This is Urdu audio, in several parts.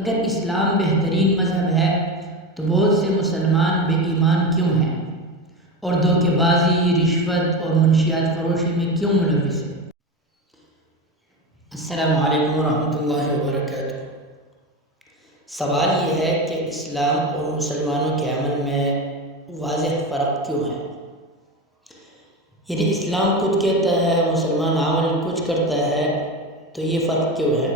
اگر اسلام بہترین مذہب ہے تو بہت سے مسلمان بے ایمان کیوں ہیں اور دھوکے بازی، رشوت اور منشیات فروشی میں کیوں ملوث ہیں؟ السلام علیکم ورحمۃ اللہ وبرکاتہ۔ سوال یہ ہے کہ اسلام اور مسلمانوں کے عمل میں واضح فرق کیوں ہے؟ یعنی اسلام کچھ کہتا ہے، مسلمان عمل کچھ کرتا ہے، تو یہ فرق کیوں ہے؟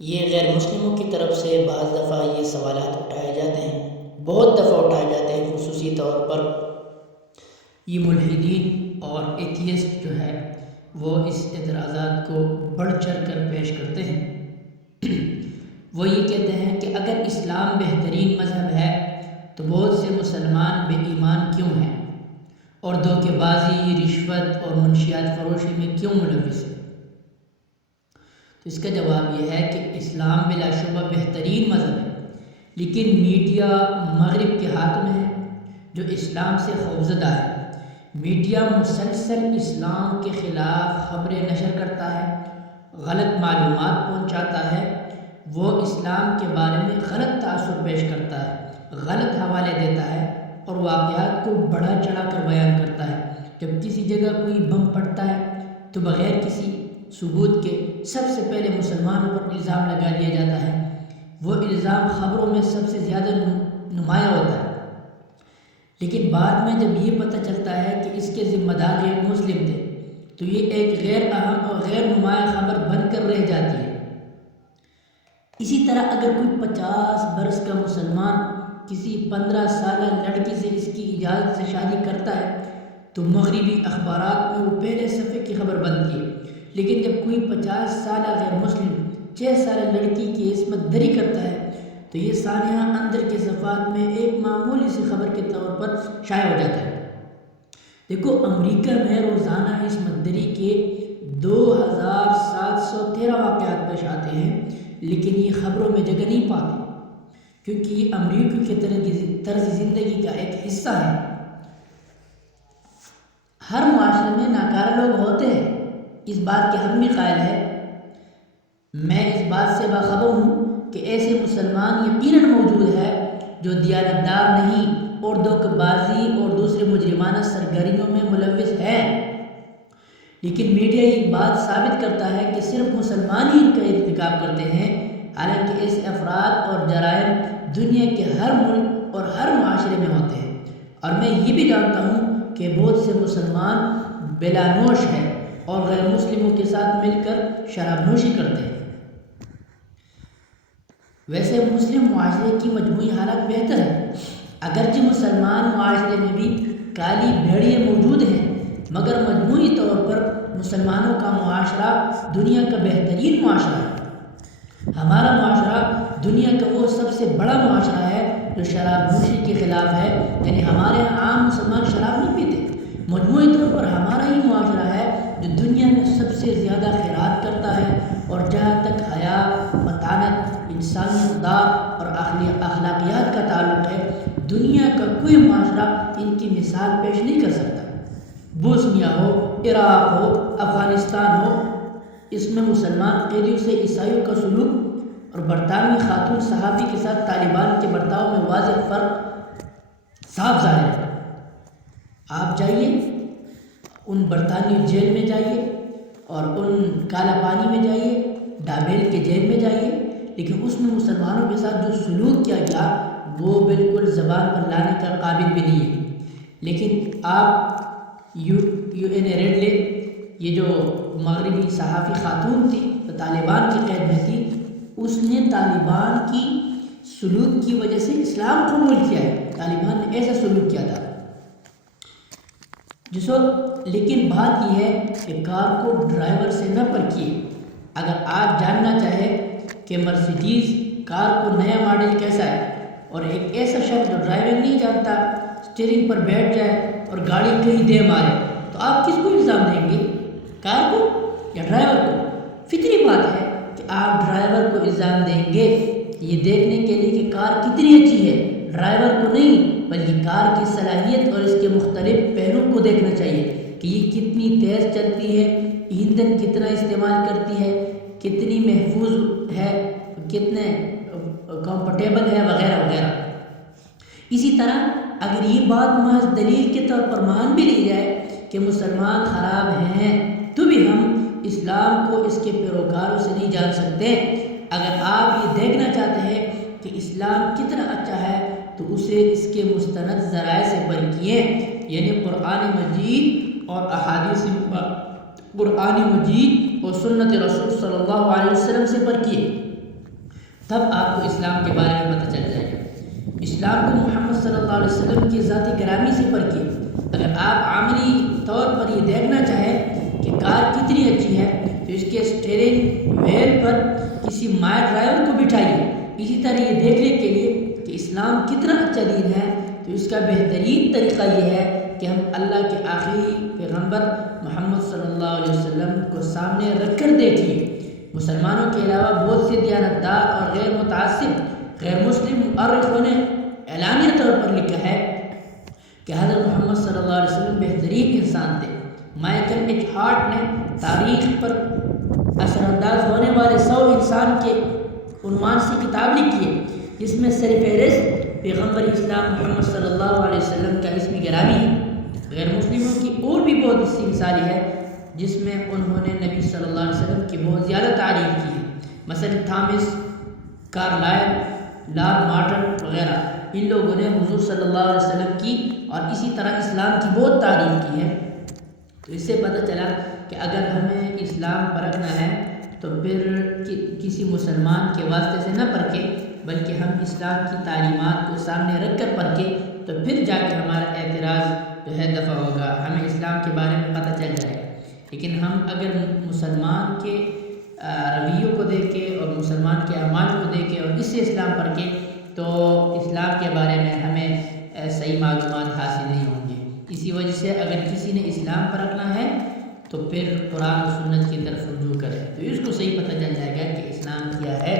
یہ غیر مسلموں کی طرف سے بعض دفعہ یہ سوالات اٹھائے جاتے ہیں، بہت دفعہ اٹھائے جاتے ہیں، خصوصی طور پر یہ ملحدین اور ایتھیسٹ جو ہے وہ اس اعتراضات کو بڑھ چڑھ کر پیش کرتے ہیں۔ وہ یہ کہتے ہیں کہ اگر اسلام بہترین مذہب ہے تو بہت سے مسلمان بے ایمان کیوں ہیں اور دھوکے بازی، رشوت اور منشیات فروشی میں کیوں ملوث ہیں؟ تو اس کا جواب یہ ہے کہ اسلام بلا شبہ بہترین مذہب ہے، لیکن میڈیا مغرب کے ہاتھ میں ہے جو اسلام سے خوفزدہ ہے۔ میڈیا مسلسل اسلام کے خلاف خبریں نشر کرتا ہے، غلط معلومات پہنچاتا ہے، وہ اسلام کے بارے میں غلط تاثر پیش کرتا ہے، غلط حوالے دیتا ہے اور واقعات کو بڑھا چڑھا کر بیان کرتا ہے۔ جب کسی جگہ کوئی بم پھٹتا ہے تو بغیر کسی ثبوت کے سب سے پہلے مسلمانوں پر الزام لگا دیا جاتا ہے۔ وہ الزام خبروں میں سب سے زیادہ نمایاں ہوتا ہے، لیکن بعد میں جب یہ پتہ چلتا ہے کہ اس کے ذمہ دار غیر مسلم تھے تو یہ ایک غیر اہم اور غیر نمایاں خبر بن کر رہ جاتی ہے۔ اسی طرح اگر کوئی 50 برس کا مسلمان کسی 15 سالہ لڑکی سے اس کی اجازت سے شادی کرتا ہے تو مغربی اخبارات میں وہ پہلے صفحے کی خبر بنتی ہے، لیکن جب کوئی 50 سالہ غیر مسلم 6 سالہ لڑکی کی عصمت دری کرتا ہے تو یہ سانحہ اندر کے صفحات میں ایک معمولی سی خبر کے طور پر شائع ہو جاتا ہے۔ دیکھو، امریکہ میں روزانہ عصمت دری کے 2713 واقعات پیش آتے ہیں، لیکن یہ خبروں میں جگہ نہیں پاتے کیونکہ یہ امریکہ کے طرز زندگی کا ایک حصہ ہے۔ ہر معاشرے میں ناکارہ لوگ ہوتے ہیں، اس بات کے ہم بھی قائل ہیں۔ میں اس بات سے باخبر ہوں کہ ایسے مسلمان یقیناً موجود ہے جو دیانتدار نہیں اور دھوکہ بازی اور دوسرے مجرمانہ سرگرمیوں میں ملوث ہے، لیکن میڈیا یہ بات ثابت کرتا ہے کہ صرف مسلمان ہی ان کا ارتکاب کرتے ہیں، حالانکہ ایسے افراد اور جرائم دنیا کے ہر ملک اور ہر معاشرے میں ہوتے ہیں۔ اور میں یہ بھی جانتا ہوں کہ بہت سے مسلمان بلا نوش ہیں اور غیر مسلموں کے ساتھ مل کر شراب نوشی کرتے ہیں۔ ویسے مسلم معاشرے کی مجموعی حالت بہتر ہے، اگرچہ مسلمان معاشرے میں بھی کالی بھیڑیے موجود ہیں، مگر مجموعی طور پر مسلمانوں کا معاشرہ دنیا کا بہترین معاشرہ ہے۔ ہمارا معاشرہ دنیا کا وہ سب سے بڑا معاشرہ ہے جو شراب نوشی کے خلاف ہے، یعنی ہمارے یہاں عام مسلمان شراب نہیں پیتے۔ مجموعی طور پر ہمارا ہی معاشرہ ہے جو دنیا میں سب سے زیادہ خیرات کرتا ہے، اور جہاں تک حیا، متانت، انسانی اقدار اور اخلاقیات کا تعلق ہے، دنیا کا کوئی معاشرہ ان کی مثال پیش نہیں کر سکتا۔ بوسنیا ہو، عراق ہو، افغانستان ہو، اس میں مسلمان قیدیوں سے عیسائیوں کا سلوک اور برطانوی خاتون صحافی کے ساتھ طالبان کے برتاؤ میں واضح فرق صاف ظاہر ہے۔ آپ جائیے ان برطانوی جیل میں جائیے اور ان کالا پانی میں جائیے، ڈابیل کے جیل میں جائیے، لیکن اس میں مسلمانوں کے ساتھ جو سلوک کیا گیا وہ بالکل زبان پر لانے کا قابل بھی نہیں ہے۔ لیکن آپ یو این اے ریڈلے، یہ جو مغربی صحافی خاتون تھی تو طالبان کی قید میں تھی، اس نے طالبان کی سلوک کی وجہ سے اسلام قبول کیا ہے۔ طالبان نے ایسا سلوک کیا تھا جس وقت، لیکن بات یہ ہے کہ کار کو ڈرائیور سے نہ پرکھیے۔ اگر آپ جاننا چاہیں کہ مرسیڈیز کار کو نیا ماڈل کیسا ہے، اور ایک ایسا شخص جو ڈرائیور نہیں جانتا اسٹیئرنگ پر بیٹھ جائے اور گاڑی کہیں دے مارے، تو آپ کس کو الزام دیں گے، کار کو یا ڈرائیور کو؟ فطری بات ہے کہ آپ ڈرائیور کو الزام دیں گے، یہ دیکھنے کے لیے کہ کار کتنی اچھی ہے، ڈرائیور کو نہیں، بلکہ کار کی صلاحیت اور اس کے مختلف پہلوؤں کو دیکھنا چاہیے کہ یہ کتنی تیز چلتی ہے، ایندھن کتنا استعمال کرتی ہے، کتنی محفوظ ہے، کتنے کمفرٹیبل ہے وغیرہ وغیرہ۔ اسی طرح اگر یہ بات محض دلیل کے طور پر مان بھی لی جائے کہ مسلمان خراب ہیں تو بھی ہم اسلام کو اس کے پیروکاروں سے نہیں جان سکتے۔ اگر آپ یہ دیکھنا چاہتے ہیں کہ اسلام کتنا اچھا ہے تو اسے اس کے مستند ذرائع سے پرکھیے، یعنی قرآن مجید اور احادیث قرآن مجید اور سنت رسول صلی اللہ علیہ وسلم سے پرکھیے، تب آپ کو اسلام کے بارے میں پتہ چل جائے گا۔ اسلام کو محمد صلی اللہ علیہ وسلم کی ذاتی گرامی سے پرکھیے۔ اگر آپ عملی طور پر یہ دیکھنا چاہیں کہ کار کتنی اچھی ہے تو اس کے اسٹیئرنگ وہیل پر کسی ماہر ڈرائیور کو بٹھائیے۔ اسی طرح یہ دیکھنے کے لیے کہ اسلام کتنا اچھا دین ہے تو اس کا بہترین طریقہ یہ ہے کہ ہم اللہ کے آخری پیغمبر محمد صلی اللہ علیہ وسلم کو سامنے رکھ کر دیکھیے۔ مسلمانوں کے علاوہ بہت سے دیانتدار اور غیر متعصب غیر مسلم مؤرخوں نے اعلانیہ طور پر لکھا ہے کہ حضرت محمد صلی اللہ علیہ وسلم بہترین انسان تھے۔ مائیکل ایچ ہارٹ نے تاریخ پر اثر انداز ہونے والے 100 انسان کے عنوان سے کتاب لکھی ہے، جس میں سرفہرست پیغمبر اسلام محمد صلی اللہ علیہ وسلم کا اسم گرامی ہے۔ غیر مسلموں کی اور بھی بہت سی مثالیں ہیں جس میں انہوں نے نبی صلی اللہ علیہ وسلم کی بہت زیادہ تعریف کی ہے، مثلا تھامس کارلائل، لارڈ مارٹن وغیرہ۔ ان لوگوں نے حضور صلی اللہ علیہ وسلم کی اور اسی طرح اسلام کی بہت تعریف کی ہے۔ تو اس سے پتہ چلا کہ اگر ہمیں اسلام پرکھنا ہے تو پھر کسی مسلمان کے واسطے سے نہ پرکھے، بلکہ ہم اسلام کی تعلیمات کو سامنے رکھ کر پرکھیں، تو پھر جا کے ہمارا اعتراض جو ہے دفع ہوگا، ہمیں اسلام کے بارے میں پتہ چل جائے گا۔ لیکن ہم اگر مسلمان کے رویوں کو دیکھیں اور مسلمان کے اعمال کو دیکھیں اور اس سے اسلام پرکھیں تو اسلام کے بارے میں ہمیں صحیح معلومات حاصل نہیں ہوں گی۔ اسی وجہ سے اگر کسی نے اسلام پرکھنا ہے تو پھر قرآن و سنت کی طرف رجوع کرے تو اس کو صحیح پتہ چل جائے گا کہ اسلام کیا ہے۔